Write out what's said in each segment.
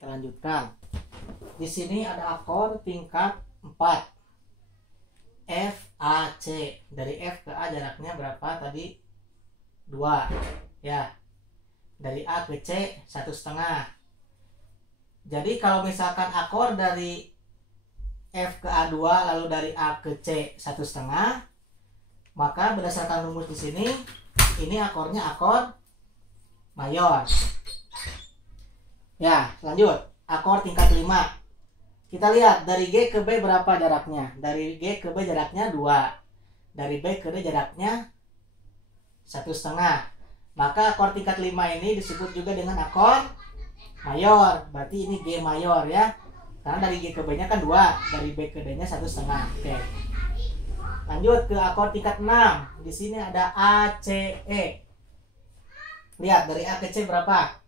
kita lanjutkan. Di sini ada akor tingkat 4. F, A, C. Dari F ke A jaraknya berapa tadi? 2. Ya. Dari A ke C 1,5. Jadi kalau misalkan akor dari F ke A2 lalu dari A ke C 1,5, maka berdasarkan rumus di sini ini akornya akor mayor. Ya, lanjut. Akor tingkat 5. Kita lihat dari G ke B berapa jaraknya? Dari G ke B jaraknya 2. Dari B ke D jaraknya 1,5. Maka akor tingkat 5 ini disebut juga dengan akor mayor. Berarti ini G mayor ya. Karena dari G ke B nya kan 2, dari B ke D nya 1,5. Oke. Lanjut ke akor tingkat 6. Di sini ada A, C, E. Lihat dari A ke C berapa?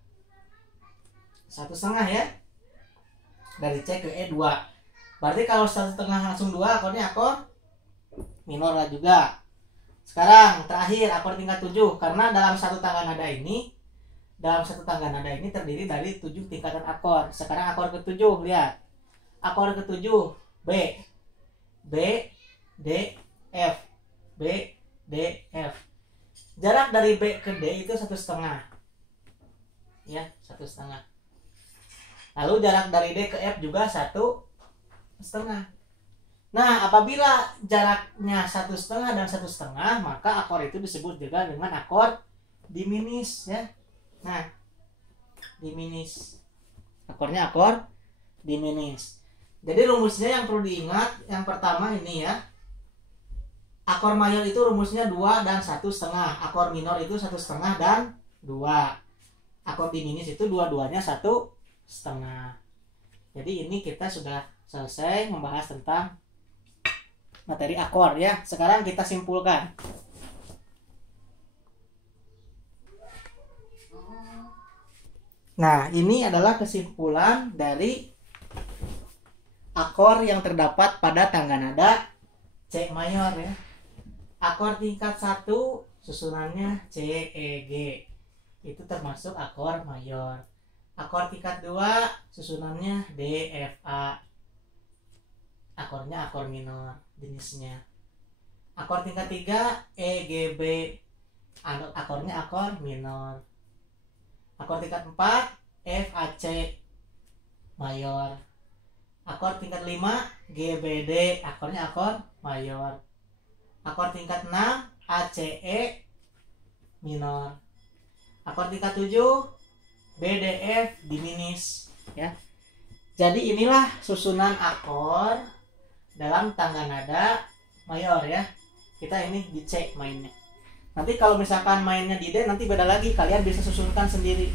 1,5 ya. Dari C ke E 2. Berarti kalau 1,5 langsung 2, akornya akor minor lah juga. Sekarang terakhir akor tingkat 7. Karena dalam satu tangga nada ini terdiri dari 7 tingkatan akor. Sekarang akor ke-7, lihat. Akor ke-7 B, B, D, F, B, D, F. Jarak dari B ke D itu 1,5. Ya, 1,5. Lalu jarak dari D ke F juga 1,5. Nah, apabila jaraknya 1,5 dan 1,5, maka akor itu disebut juga dengan akor diminis ya. Nah, diminis. Akornya akor diminis. Jadi rumusnya yang perlu diingat, yang pertama ini ya. Akor mayor itu rumusnya 2 dan 1,5. Akor minor itu 1,5 dan 2. Akor diminis itu dua-duanya 1,5. Jadi ini kita sudah selesai membahas tentang materi akor ya. Sekarang kita simpulkan. Nah, ini adalah kesimpulan dari akor yang terdapat pada tangga nada C mayor ya. Akor tingkat 1 susunannya C, E, G. Itu termasuk akor mayor. Akor tingkat 2 susunannya D, F, A. Akornya akor minor jenisnya. Akor tingkat 3 E, G, B. Akornya akor minor. Akor tingkat 4 F, A, C mayor. Akor tingkat 5 G, B, D. Akornya akor mayor. Akor tingkat 6 A, C, E minor. Akor tingkat 7 B, D, F diminis ya. Jadi inilah susunan akor dalam tangga nada mayor ya. Kita ini di C mainnya. Nanti kalau misalkan mainnya di D nanti beda lagi, kalian bisa susunkan sendiri.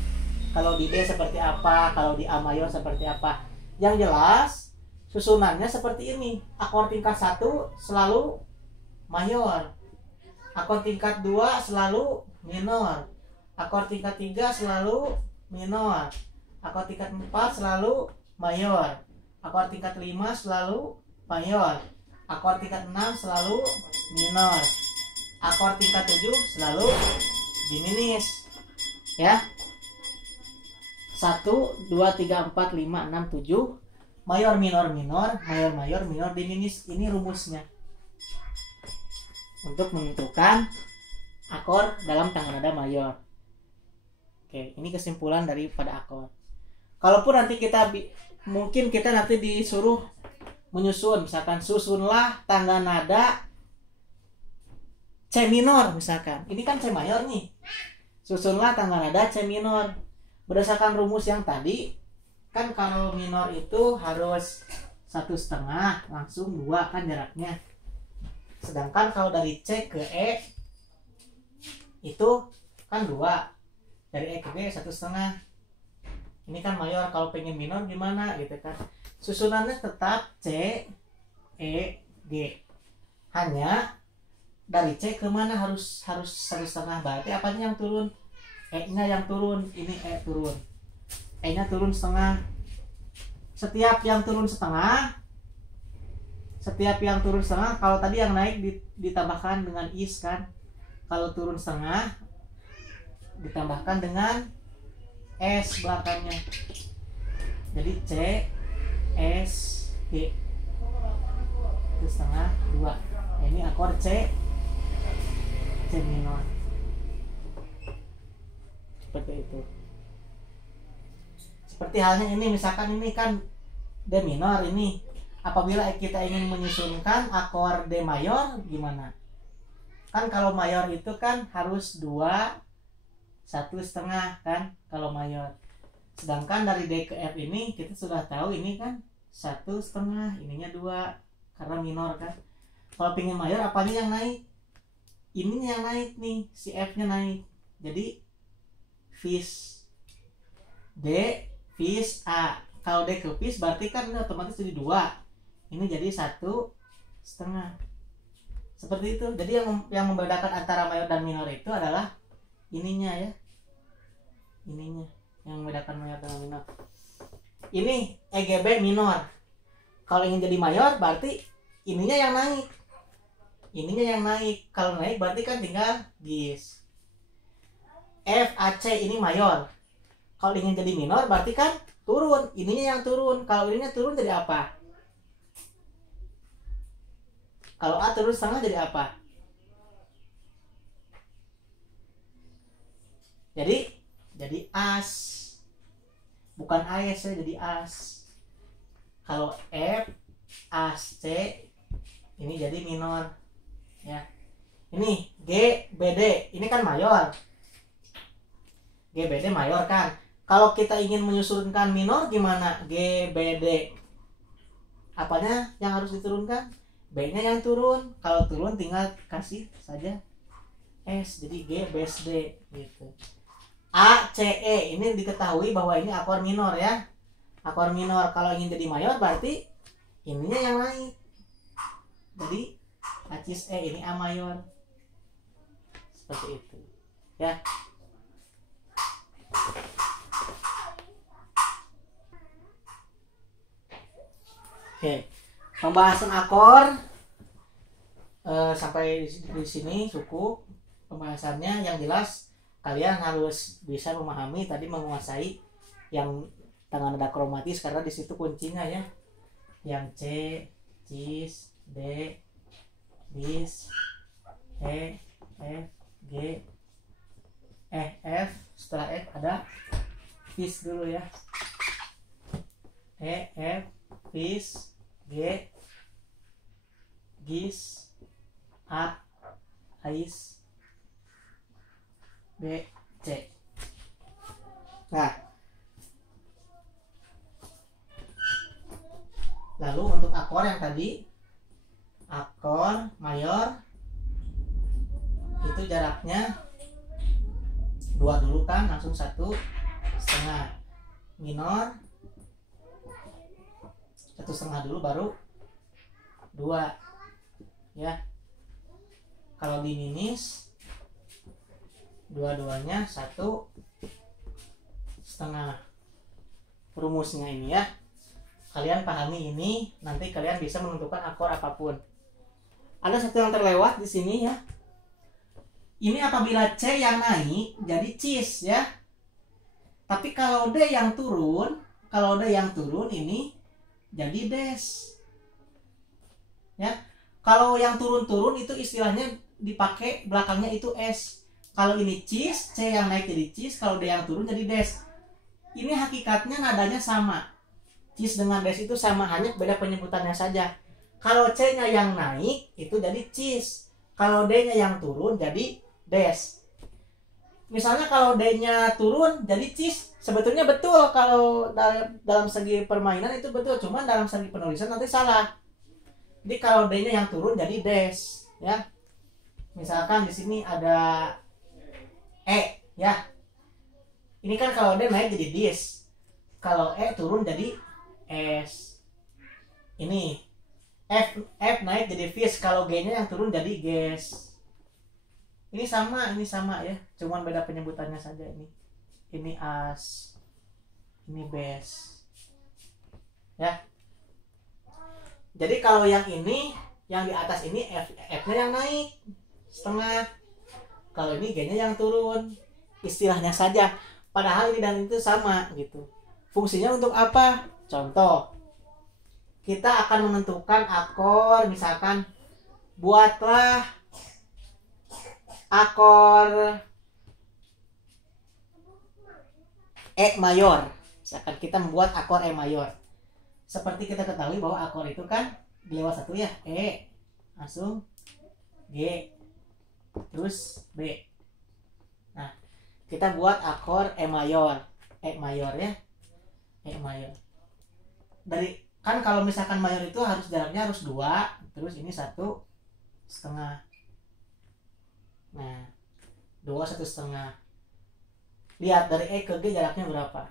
Kalau di D seperti apa, kalau di A mayor seperti apa. Yang jelas susunannya seperti ini. Akor tingkat 1 selalu mayor. Akor tingkat 2 selalu minor. Akor tingkat 3 selalu minor. Akor tingkat 4 selalu mayor. Akor tingkat 5 selalu mayor. Akor tingkat 6 selalu minor. Akor tingkat 7 selalu diminis. Ya. 1, 2, 3, 4, 5, 6, 7. Mayor, minor, minor. Mayor, mayor, minor, diminis. Ini rumusnya. Untuk menentukan akor dalam tangga nada mayor. Oke, ini kesimpulan daripada akor. Kalaupun nanti mungkin kita nanti disuruh menyusun, misalkan susunlah tangga nada C minor misalkan. Ini kan C mayor nih. Susunlah tangga nada C minor. Berdasarkan rumus yang tadi, kan kalau minor itu harus 1,5 langsung 2 kan jaraknya. Sedangkan kalau dari C ke E itu kan 2. Dari E ke B 1,5. Ini kan mayor, kalau pengen minor gimana gitu kan. Susunannya tetap C, E, G. Hanya dari C ke mana harus 1,5. Berarti apanya yang turun? E-nya yang turun. Ini E turun. E-nya turun setengah. Setiap yang turun setengah, kalau tadi yang naik ditambahkan dengan is kan. Kalau turun setengah ditambahkan dengan S belakangnya. Jadi C S G itu setengah 2. Nah, ini akor C minor seperti itu. Seperti halnya ini, misalkan ini kan D minor ini. Apabila kita ingin menyusunkan akor D mayor gimana? Kan kalau mayor itu kan harus 2 1/2 kan kalau mayor. Sedangkan dari D ke F ini kita sudah tahu ini kan 1/2, ininya 2 karena minor kan. Kalau pingin mayor apanya yang naik? Ininya yang naik nih, si F nya naik. Jadi vis D vis A. Kalau D ke vis berarti kan ini otomatis jadi 2. Ini jadi 1/2. Seperti itu. Jadi yang membedakan antara mayor dan minor itu adalah ininya ya. Ininya yang membedakan mayor dan minor. Ini EGB minor. Kalau ingin jadi mayor berarti ininya yang naik. Ininya yang naik. Kalau naik berarti kan tinggal gis. F AC ini mayor. Kalau ingin jadi minor berarti kan turun. Ininya yang turun. Kalau ininya turun jadi apa? Kalau A turun setengah jadi apa? Jadi as. Bukan AS ya, jadi as. Kalau F as C ini jadi minor. Ya. Ini G BD, ini kan mayor. G BD mayor kan. Kalau kita ingin menyusunkan minor gimana? G BD. Apanya yang harus diturunkan? B-nya yang turun. Kalau turun tinggal kasih saja S. Jadi G base D gitu. A C E ini diketahui bahwa ini akor minor ya. Akor minor. Kalau ingin jadi mayor berarti ininya yang naik. Jadi acis E ini A mayor. Seperti itu. Ya. Oke. Pembahasan akor sampai di sini cukup pembahasannya. Yang jelas kalian harus bisa memahami tadi, menguasai yang tangan nada kromatis karena di situ kuncinya ya. Yang C, cis, D, bis, E, F, G, F. Setelah F ada vis dulu ya. E, F, vis, G, gis, A, ais, B, C. Nah, lalu untuk akor yang tadi, akor mayor itu jaraknya 2 dulu kan, langsung 1/2. Minor 1/2 dulu baru 2 ya. Kalau diminis dua-duanya 1/2. Rumusnya ini ya, kalian pahami ini, nanti kalian bisa menentukan akor apapun. Ada satu yang terlewat di sini ya. Ini apabila C yang naik jadi cis ya. Tapi kalau D yang turun, ini jadi des. Ya. Kalau yang turun-turun itu istilahnya dipakai belakangnya itu S. Kalau ini cis, C yang naik jadi cis, kalau D yang turun jadi des. Ini hakikatnya nadanya sama. Cis dengan des itu sama, hanya beda penyebutannya saja. Kalau C-nya yang naik itu jadi cis. Kalau D-nya yang turun jadi des. Misalnya kalau D-nya turun jadi cis, sebetulnya betul kalau dalam segi permainan itu betul, cuman dalam segi penulisan nanti salah. Jadi kalau D-nya yang turun jadi des, ya. Misalkan di sini ada E, ya. Ini kan kalau D naik jadi dis. Kalau E turun jadi S. Ini F naik jadi vis, kalau G-nya yang turun jadi ges. Ini sama ya, cuman beda penyebutannya saja ini. Ini as, ini bes. Ya. Jadi kalau yang ini, yang di atas ini F-nya yang naik 1/2. Kalau ini G-nya yang turun. Istilahnya saja. Padahal ini dan itu sama gitu. Fungsinya untuk apa? Contoh, kita akan menentukan akor, misalkan buatlah akor E mayor. Misalkan kita membuat akor E mayor. Seperti kita ketahui bahwa akor itu kan di lewat satu ya, E, langsung G, terus B. Nah, kita buat akor E mayor ya, E mayor. Dari kan kalau misalkan mayor itu harus jaraknya harus 2, terus ini 1,5. Nah, 2 1,5. Lihat dari E ke G jaraknya berapa?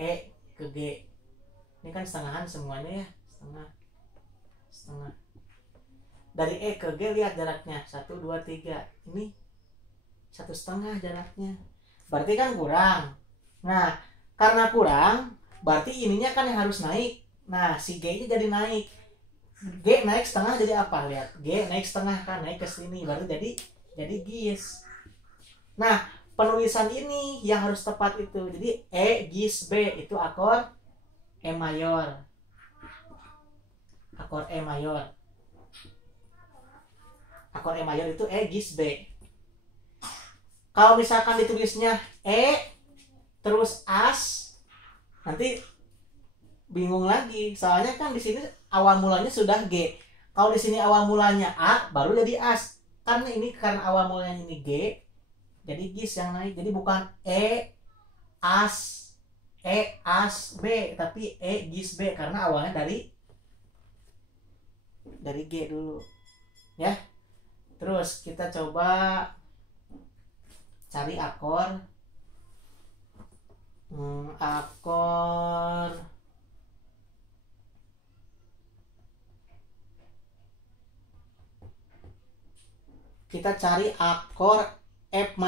E ke G. Ini kan setengahan semuanya ya, setengah. Dari E ke G lihat jaraknya 1 2 3. Ini 1,5 jaraknya. Berarti kan kurang. Nah, karena kurang, berarti ininya kan yang harus naik. Nah, si G nya jadi naik. G naik setengah jadi apa? Lihat, G naik setengah kan, naik ke sini. Baru jadi gis. Nah, penulisan ini yang harus tepat itu. Jadi E gis B itu akor E mayor. Akor E mayor. Akor E mayor itu E gis B. Kalau misalkan ditulisnya E terus as, nanti bingung lagi. Soalnya kan di sini awal mulanya sudah G. Kalau di sini awal mulanya A baru jadi as. Karena ini karena awal mulanya ini G, jadi gis yang naik. Jadi bukan E as B, tapi E gis B karena awalnya dari G dulu ya. Terus kita coba cari akor kita cari akor F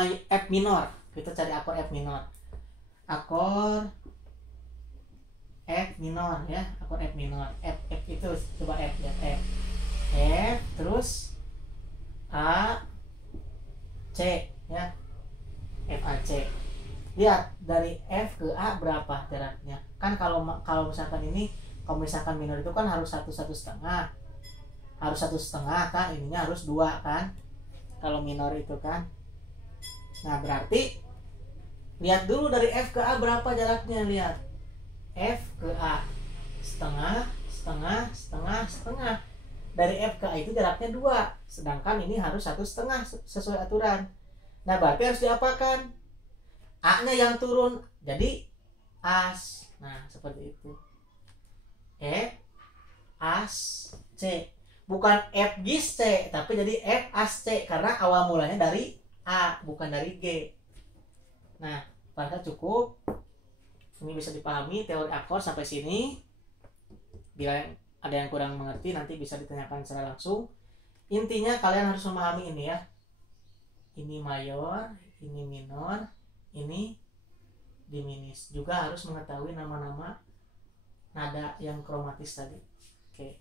minor. Kita cari akor F minor. Akor F minor ya, akor F minor. F itu coba F ya, F terus A C ya. F A C. Lihat dari F ke A berapa jaraknya? Kan kalau misalkan ini, kalau misalkan minor itu kan harus 1 1,5. Harus 1,5 kan, ininya harus 2 kan. Kalau minor itu kan. Nah, berarti lihat dulu dari F ke A berapa jaraknya, lihat. F ke A setengah. Dari F ke A itu jaraknya 2, sedangkan ini harus 1,5 sesuai aturan. Nah, berarti harus diapakan? A-nya yang turun, jadi as. Nah, seperti itu. F as C. Bukan F gis C, tapi jadi F as C karena awal mulanya dari A, bukan dari G. Nah, apakah cukup? Ini bisa dipahami teori akor sampai sini. Bila ada yang kurang mengerti nanti bisa ditanyakan secara langsung. Intinya kalian harus memahami ini ya. Ini mayor, ini minor, ini diminis. Juga harus mengetahui nama-nama nada yang kromatis tadi. Oke.